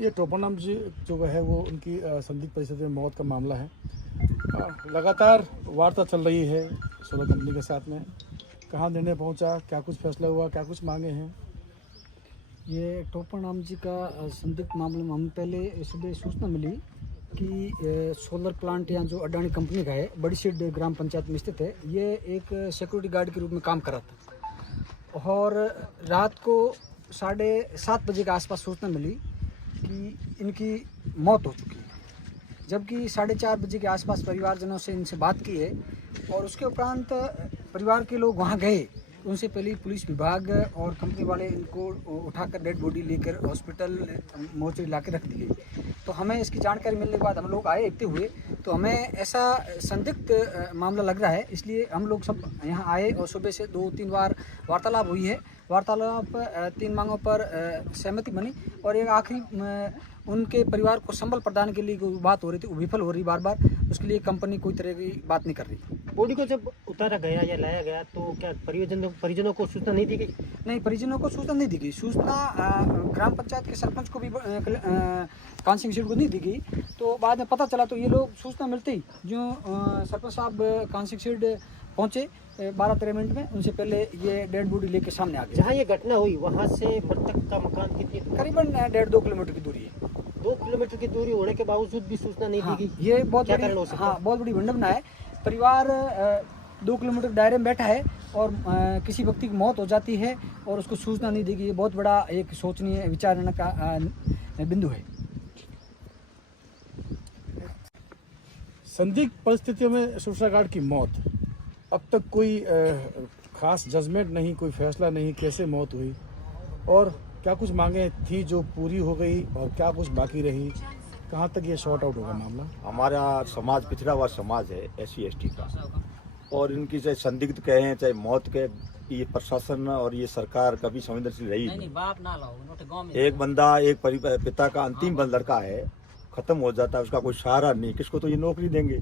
ये टोपनम जी जो है वो उनकी संदिग्ध परिस्थिति में मौत का मामला है। लगातार वार्ता चल रही है सोलर कंपनी के साथ में। कहाँ निर्णय पहुंचा, क्या कुछ फैसला हुआ, क्या कुछ मांगे हैं? ये टोपनम जी का संदिग्ध मामले में हम पहले सुबह सूचना मिली कि सोलर प्लांट यहाँ जो अडानी कंपनी का है, बड़ी सीड ग्राम पंचायत में स्थित है, ये एक सिक्योरिटी गार्ड के रूप में काम कर रहा था। और रात को 7:30 बजे के आसपास सूचना मिली कि इनकी मौत हो चुकी है। जबकि 4:30 बजे के आसपास परिवारजनों से इनसे बात की है और उसके उपरांत परिवार के लोग वहाँ गए। उनसे पहले पुलिस विभाग और कंपनी वाले इनको उठाकर डेड बॉडी लेकर हॉस्पिटल मोर्चरी ला के रख दी गई। तो हमें इसकी जानकारी मिलने के बाद हम लोग आए देखते हुए, तो हमें ऐसा संदिग्ध मामला लग रहा है, इसलिए हम लोग सब यहाँ आए और सुबह से 2-3 बार वार्तालाप हुई है। वार्तालाप 3 मांगों पर सहमति बनी और एक आखिरी उनके परिवार को संबल प्रदान के लिए कोई बात हो रही थी, वो विफल हो रही बार बार। उसके लिए कंपनी कोई तरह की बात नहीं कर रही। बॉडी को जब उतारा गया या लाया गया तो क्या परिजनों को सूचना नहीं दी गई? नहीं, परिजनों को सूचना नहीं दी गई। सूचना ग्राम पंचायत के सरपंच को भी कांसिंग सीट को नहीं दी गई। तो बाद में पता चला तो ये लोग सूचना मिलते ही जो सरपंच साहब कांसिंग सीट पहुँचे 12-13 मिनट में, उनसे पहले ये डेड बॉडी लेके सामने आ गए। जहाँ ये घटना हुई वहाँ से मृतक का मकान कितनी करीबन 1.5-2 किलोमीटर की दूरी है। 2 किलोमीटर की दूरी होने के बावजूद भी सूचना नहीं दी गई। ये बहुत क्या बड़ी, कारण हो सकता है? बहुत बड़ी विडंबना है। परिवार 2 किलोमीटर दायरे में बैठा है और किसी व्यक्ति की मौत हो जाती है और उसको सूचना नहीं दी गई। ये बहुत बड़ा एक सोचनीय विचारणा का बिंदु है। संदिग्ध परिस्थितियों में सूचना गार्ड की मौत, अब तक कोई खास जजमेंट नहीं, कोई फैसला नहीं, कैसे मौत हुई और क्या कुछ मांगे थी जो पूरी हो गई और क्या कुछ बाकी रही, कहाँ तक ये शॉर्ट आउट होगा मामला? हमारा समाज पिछड़ा हुआ समाज है SC ST का, और इनकी चाहे संदिग्ध कहें चाहे मौत के, ये प्रशासन और ये सरकार कभी संवेदनशील रही नहीं। एक बंदा, एक पिता का अंतिम लड़का है, खत्म हो जाता है, उसका कोई सहारा नहीं, किसको तो ये नौकरी देंगे,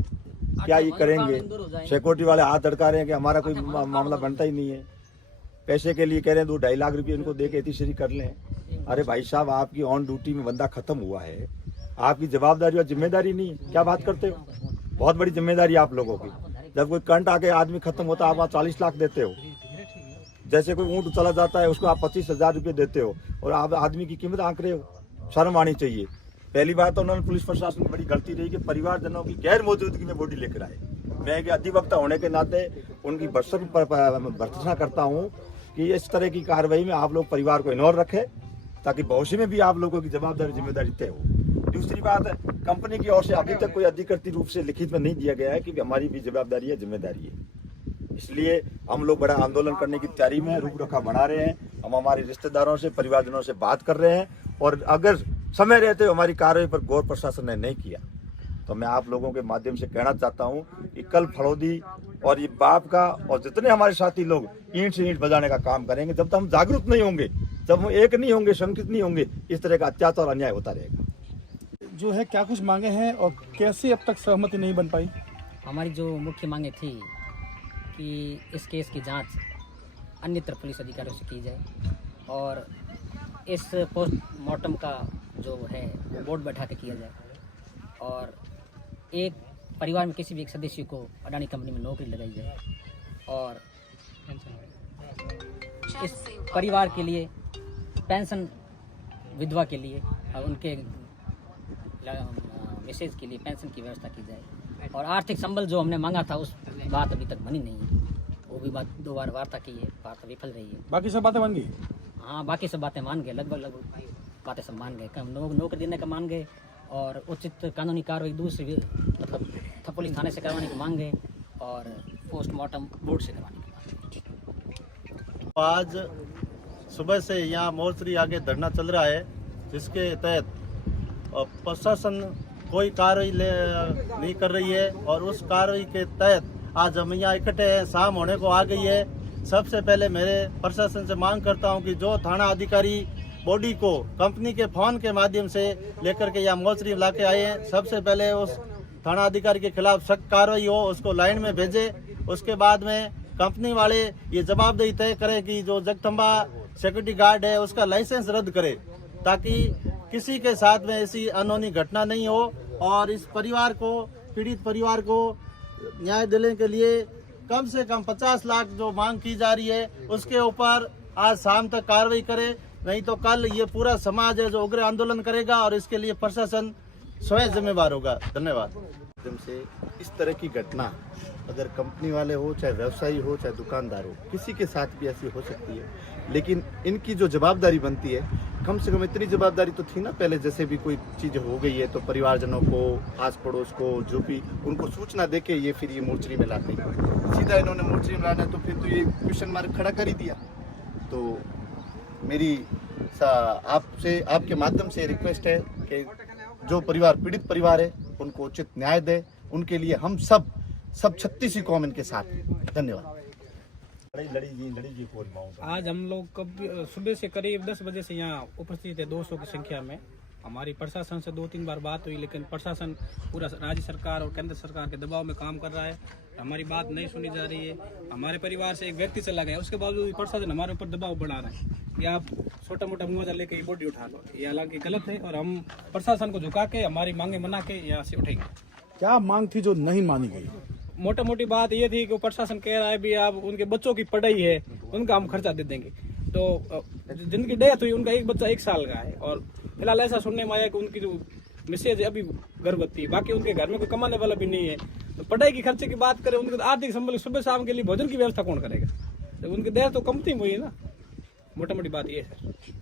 क्या ये करेंगे? सिक्योरिटी वाले हाथ अड़का रहे हैं कि हमारा कोई मामला बनता ही नहीं है। पैसे के लिए कह रहे हैं 2-2.5 लाख रुपए इनको दे के तीसरी कर लें। अरे भाई साहब, आपकी ऑन ड्यूटी में बंदा खत्म हुआ है, आपकी जवाबदारी और जिम्मेदारी नहीं है, क्या बात करते हो? बहुत बड़ी जिम्मेदारी आप लोगों की। जब कोई करंट आके आदमी खत्म होता है, आप 40 लाख देते हो। जैसे कोई ऊँट चला जाता है उसको आप 25,000 रुपये देते हो और आप आदमी की कीमत आंक रहे हो। शर्म आनी चाहिए। पहली बात तो उन्होंने पुलिस प्रशासन की बड़ी गलती रही कि परिवारजनों की गैर मौजूदगी में बॉडी लेकर आए। मैं एक अधिवक्ता होने के नाते उनकी भर्त्सना करता हूँ कि इस तरह की कार्रवाई में आप लोग परिवार को इग्नोर रखें ताकि भविष्य में भी आप लोगों की जवाबदारी जिम्मेदारी तय हो। दूसरी बात, कंपनी की ओर से अभी तक कोई अधिकृत रूप से लिखित में नहीं दिया गया है कि हमारी भी जवाबदारी है, जिम्मेदारी है। इसलिए हम लोग बड़ा आंदोलन करने की तैयारी में रूपरेखा बना रहे हैं। हम हमारे रिश्तेदारों से, परिवारजनों से बात कर रहे हैं और अगर समय रहते हमारी कार्रवाई पर गौर प्रशासन ने नहीं किया तो मैं आप लोगों के माध्यम से कहना चाहता हूं कि कल फड़ौदी और ये बाप का और जितने हमारे साथी लोग ईंट से ईंट बजाने का काम करेंगे, जब तक हम जागरूक नहीं होंगे, जब हम एक नहीं होंगे, संगठित नहीं होंगे, इस तरह का अत्याचार और अन्याय होता रहेगा। जो है क्या कुछ मांगे हैं और कैसे अब तक सहमति नहीं बन पाई? हमारी जो मुख्य मांगे थी कि इस केस की जांच अन्यत्र पुलिस अधिकारियों से की जाए और इस पोस्टमार्टम का जो है वो बोर्ड बैठा के किया जाए और एक परिवार में किसी भी एक सदस्य को अडानी कंपनी में नौकरी लगाई जाए और इस परिवार के लिए पेंशन, विधवा के लिए और उनके मिसेज के लिए पेंशन की व्यवस्था की जाए और आर्थिक संबल जो हमने मांगा था उस बात अभी तक बनी नहीं है। वो भी बात 2 बार वार्ता की है, वार्ता विफल रही है। बाकी सब बातें बन गई? हाँ, बाकी सब बातें मान गए, लगभग बातें सब मान गए। नौकरी देने का मान गए और उचित कानूनी कार्रवाई दूसरी मतलब पुलिस थाने से करवाने की मांग गए और पोस्टमार्टम बोर्ड से करवाने की मांग। आज सुबह से यहाँ मोर्चरी आगे धरना चल रहा है, जिसके तहत प्रशासन कोई कार्रवाई नहीं कर रही है और उस कार्रवाई के तहत आज हम यहाँ इकट्ठे हैं। शाम होने को आ गई है। सबसे पहले मेरे प्रशासन से मांग करता हूँ कि जो थाना अधिकारी बॉडी को कंपनी के फोन के माध्यम से लेकर के यहाँ मोर्चरी ला के आए हैं, सबसे पहले उस थाना अधिकारी के खिलाफ सख्त कार्रवाई हो, उसको लाइन में भेजे। उसके बाद में कंपनी वाले ये जवाबदेही तय करें कि जो जगदम्बा सिक्योरिटी गार्ड है उसका लाइसेंस रद्द करे, ताकि किसी के साथ में ऐसी अनहोनी घटना नहीं हो और इस परिवार को, पीड़ित परिवार को न्याय दिलाने के लिए कम से कम 50 लाख जो मांग की जा रही है उसके ऊपर आज शाम तक कार्रवाई करे, नहीं तो कल ये पूरा समाज है जो उग्र आंदोलन करेगा और इसके लिए प्रशासन स्वयं जिम्मेवार होगा। धन्यवाद। माध्यम से इस तरह की घटना अगर कंपनी वाले हो, चाहे व्यवसायी हो, चाहे दुकानदार हो, किसी के साथ भी ऐसी हो सकती है, लेकिन इनकी जो जवाबदारी बनती है, कम से कम इतनी जवाबदारी तो थी ना पहले, जैसे भी कोई चीज़ हो गई है तो परिवारजनों को, आस पड़ोस को, जो भी उनको सूचना देके ये फिर ये मोर्चरी में लाते हैं। सीधा इन्होंने मोर्चरी में लाना तो फिर तो ये क्वेश्चन मार्क खड़ा कर ही दिया। तो मेरी आपसे, आपके माध्यम से रिक्वेस्ट है कि जो परिवार, पीड़ित परिवार है, उनको उचित न्याय दे। उनके लिए हम सब 36 कौम इनके साथ हैं। धन्यवाद। आज हम लोग कब सुबह से करीब 10 बजे से यहाँ उपस्थित है 200 की संख्या में। हमारी प्रशासन से 2-3 बार बात हुई, लेकिन प्रशासन पूरा राज्य सरकार और केंद्र सरकार के दबाव में काम कर रहा है। हमारी बात नहीं सुनी जा रही है। हमारे परिवार से एक व्यक्ति चला गया, उसके बावजूद प्रशासन हमारे ऊपर दबाव बढ़ा रहा है कि आप छोटा मोटा मुआवजा लेके बॉडी उठा लो। ये हालांकि गलत है और हम प्रशासन को झुका के हमारी मांगे मना के यहाँ से उठेंगे। क्या मांग थी जो नहीं मानी गई? मोटा मोटी बात ये थी कि प्रशासन कह रहा है भी आप उनके बच्चों की पढ़ाई है, उनका हम खर्चा दे देंगे। तो जिनकी डेथ हुई उनका एक बच्चा 1 साल का है और फिलहाल ऐसा सुनने में आया कि उनकी जो मिसेज अभी गर्भवती है, बाकी उनके घर में कोई कमाने वाला भी नहीं है। तो पढ़ाई की खर्चे की बात करें, उनके आर्थिक संबल सुबह शाम के लिए भोजन की व्यवस्था कौन करेगा? तो उनकी डेथ तो कंपनी में हुई है ना। मोटा मोटी बात ये है सर।